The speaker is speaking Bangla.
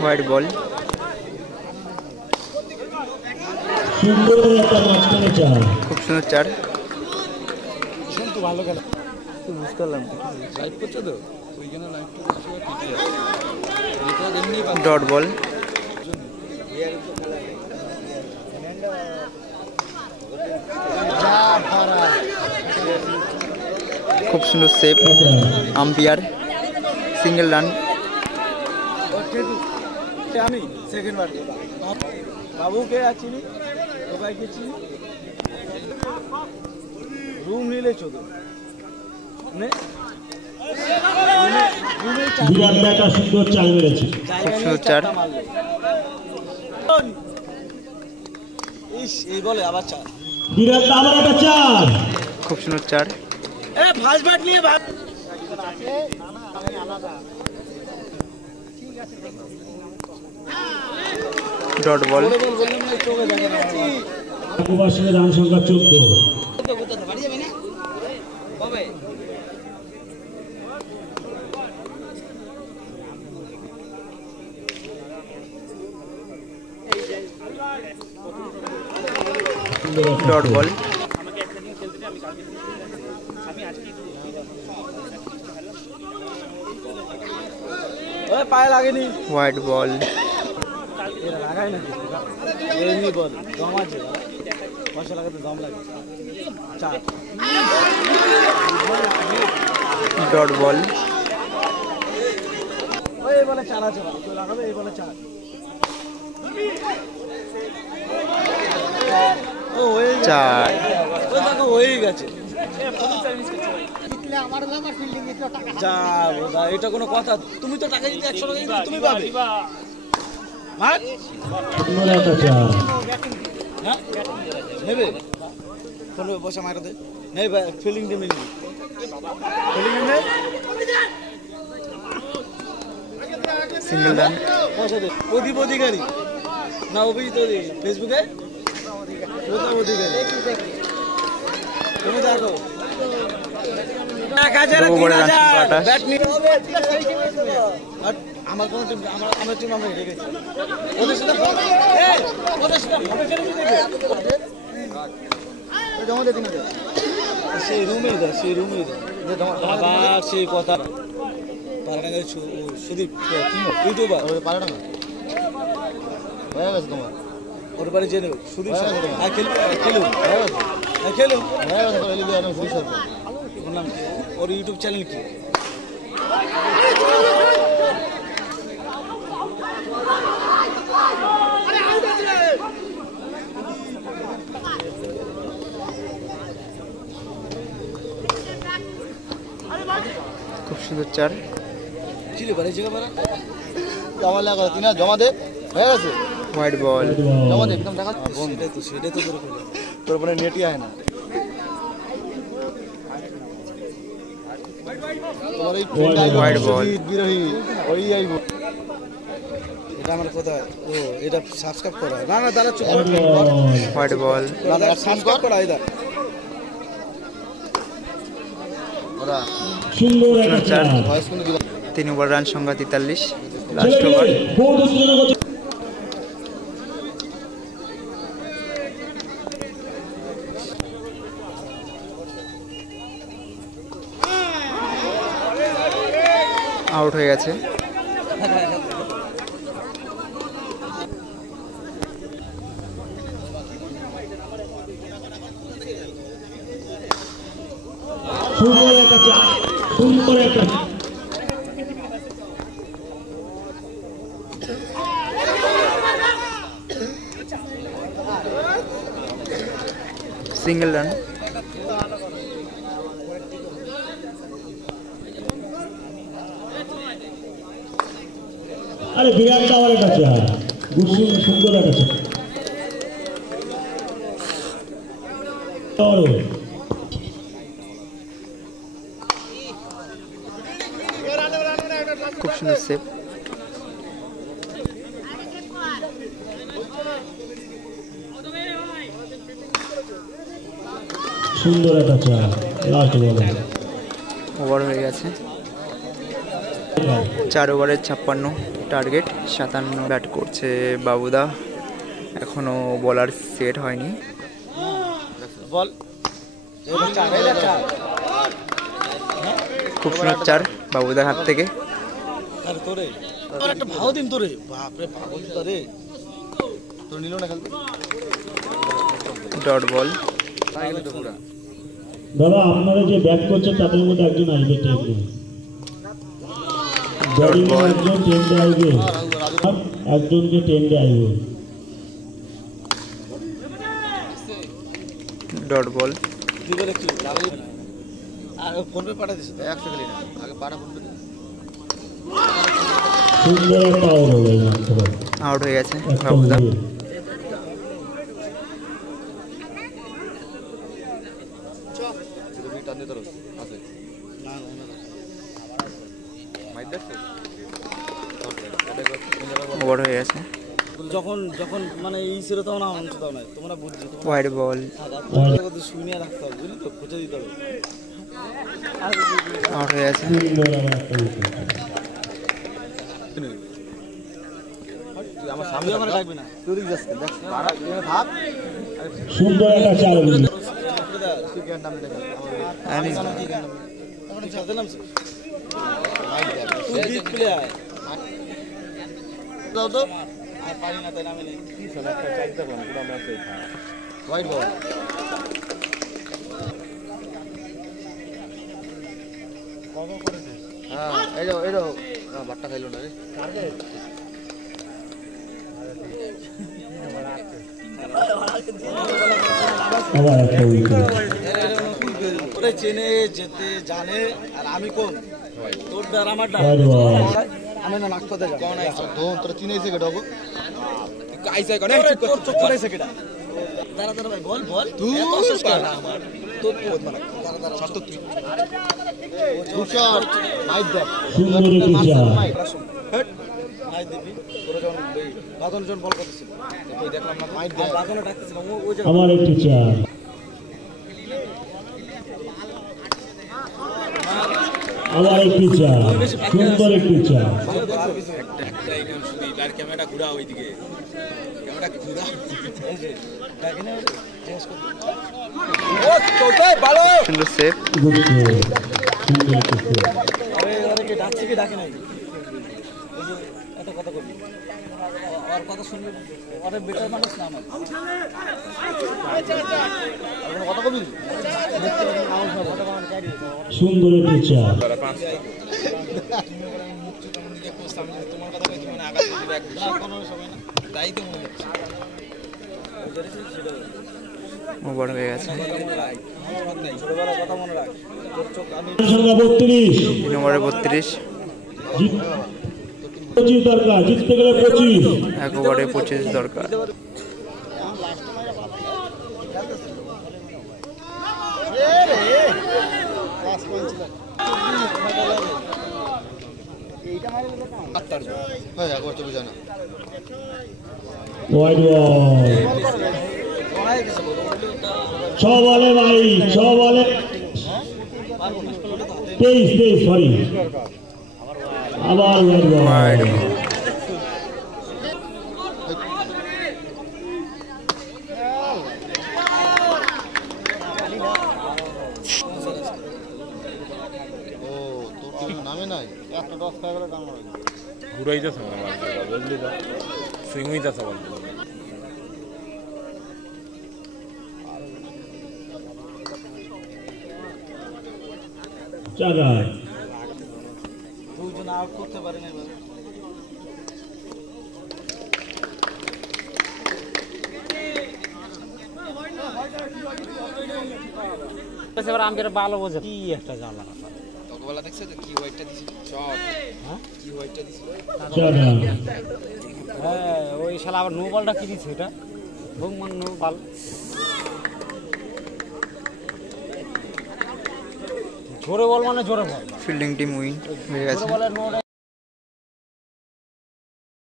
White ball. খুব সুন্দর চার। ভালো খেলা বুঝতে পারলাম লাইভ করছো তো ওইখানে লাইভ ডট বল। খুব সুন্দর সেভ। Umpire single run. আমি সেকেন্ড বার বাবুকে চিনি সবাইকে চিনি রুম নিলে চোদ্দ খুব সুন্দর চার। এই বলে আবার চার। খুব সুন্দর চার। ফার্স্ট ব্যাট নিয়ে ভাগ ডট বল। রান সংখ্যা 14। Dot ball. পায়ে লাগেনি। White ball. লাগাই না এমনি বল দম আছে পয়সা লাগাতে দম লাগে চার। Dot ball. ওই বলে চার আছে কেউ লাগাবে এই বলে চার। ও হয়ে চার। ওই দেখো হয়ে গেছে। যা বোধা এটা কোনো কথা? তুমি তো টাকা দিতে 100 টাকা দিতে তুমি পাবে মার হ্যাঁ নেবে কোনো পয়সা মারাতে নেই ফিল্ডিং দিয়ে মিলবি ফিল্ডিং দে সিঙ্গেল রান। পয়সা দে প্রদীপ অধিকারী না অভিজিৎ অধিকারী ফেসবুকে প্রদীপ অধিকারী তুমি দেখো 1000 3000 ব্যাট নিয়ে আমার কোন টিম আমার টিম আমরা রেখেছি ওদের সাথে জমা দে দিন সেই রুমে দে আবার সেই কথা পারাডাঙ্গা সুদীপ ইউটিউবার পারাডাঙ্গা হয়ে গেছে তোমার ওর বাড়ি জেনে সুদীপ খেলো ওর নাম কি ওর ইউটিউব চ্যানেল কি? খুব সুন্দর চার। চিলে বাড়ি জায়গা বাড়া জমা লাগা তিনা জমা দে হয়ে গেছে। White ball. জমা দে একদম টাকা সেটাই তো তোর উপরে নেটই আয় না তোমার এই হোয়াইট বল। বিরোহী ওই আইব এটা আমার কথা। ও এটা সাবস্ক্রাইব করা না না দাঁড়া চুপ কর। White ball. না দাঁড়া সাবস্ক্রাইব করা এটা ওরা সুন্দর একটা চার। 3 ওভার রান সংখ্যা 43। Last over. আউট হয়ে গেছে। সুন্দর একটা চার। সুন্দর একটা সিঙ্গেল রান। আরে বিরাট পাওয়ার একটা চার। সুন্দর একটা চার। খুব সুন্দর সেভ। সুন্দর একটা চার লাস্ট বলে ওভার হয়ে গেছে। 4 ওভারে 56 টার্গেট, 57 ব্যাট করছে বাবুদা। এখনো বলার সেট হয়নি। বল খুব সুন্দর 4 বাবুদার হাত থেকে। আরে তোরে আর একটা ভাও দিন তোরে, বাপরে পাগল তোরে, তোর নিল না খেলতে। Dot ball. দাদা আপনারা যে ব্যাট করছেন তাদের মধ্যে একজন আসবে টেন্ডে, ব্যাটিং একজন টেন্ডে আসবে, একজনকে টেন্ডে আসবে। Dot ball. তুই বলে কি আর ফোন পে পাঠা দিছিস? একশো খেলি না, আগে পাঠা ফোন পে। সুন্দর একটা আউট হবে, আউট হয়ে গেছে বাবুদা। ওভার হয়ে গেছে। যখন যখন মানে এই ছিল তখন অংশ দাও না, তোমরা বুঝছো। White ball. শুনিয়ে রাখতে হবে, বুঝলি তো, খুঁজে দিতে হবে। আউট হয়ে গেছে। আমার সামনে আমার ডাকবে না, তুই দিক যাচ্ছে দেখ পাড়া এখানে থাক। সুন্দর একটা চার বল। তুই কেন নাম দেখ আরে আমরা খেলতে নামছি। তুই দিক প্লেয়ার দাও তো, আর পারি না তাই নামে নেই। কি সব একটা চাইতে কোন পুরো ম্যাচে থাকে হোয়াইট বল। কত করেছিস? হ্যাঁ এই দাও বাট্টা খাইলো না রে। আবার একটা উইকেট। ওরে চেনে যেতে জানে, আর আমি কোন তোর ডার আমার ডার। White ball. আমি না নাক পাতে কোন আইছে তো তোর চিনাইছে কেডা গো? আইছে কোন তোর চোখ করেছে কেডা? দাঁড়া দাঁড়া ভাই বল বল তুই এত অসুস্থ না আমার তোর কোদ মানে দাঁড়া দাঁড়া শর্ত তুই দুশট মাইট দে সুন্দর একটা চার। হট মাইট দিবি তোর যখন বাদন জন বল করতেছিল ওই দেখলাম না মাইট দে বাদনে ডাকতেছিল ওই যে আমার একটি চার। আমার একটি চার, সুন্দর একটি চার। ক্যামেরা ঘুরা ওইদিকে, ক্যামেরা ঘুরা এই যে ডাকে না চেঞ্জ করতে। ও তোটাই ভালো সুন্দর সেভ। গুড সেভ, সুন্দর একটি সেভ। আরে আরে কে ডাকছে কি ডাকে নাই? এই যে এত কথা কবি আর কথা শুনলে আরে বেটার মানুষ না আমার আর কথা কবি সুন্দর একটি চার। তোমার কথা কইছি মানে আঘাত দিবে এক কোনো সময় না, তাই তো মনে হচ্ছে ওভার হয়ে গেছে। ছোটবেলার কথা মনে রাখ, তোর চোখ আমি সংখ্যা 32। 3 ওভারে 32। 25 দরকার, জিততে গেলে 25। 1 ওভারে 25 দরকার। White ball. 6 বলে ভাই, 6 বলে 23 সরি। আবার হোয়াইট বল। White ball. ঘুরাইতেছে না বুঝলি তো, সুইং হইতেছে বল। চার। দুজন আউট করতে পারে না এবার। এবার আমাদের ভালো বোঝে কি একটা জ্বালা। তকবেলা দেখছে তো কি হোয়াইটটা দিছিল শট, হ্যাঁ কি হোয়াইটটা দিছিল। চার। হ্যাঁ ওই শালা আবার নো বলটা কি দিচ্ছে এটা, ভগবান নো বল। জোরে বল মানে জোরে বল, ফিল্ডিং টিম উইন হয়ে গেছে। জোরে বলে নো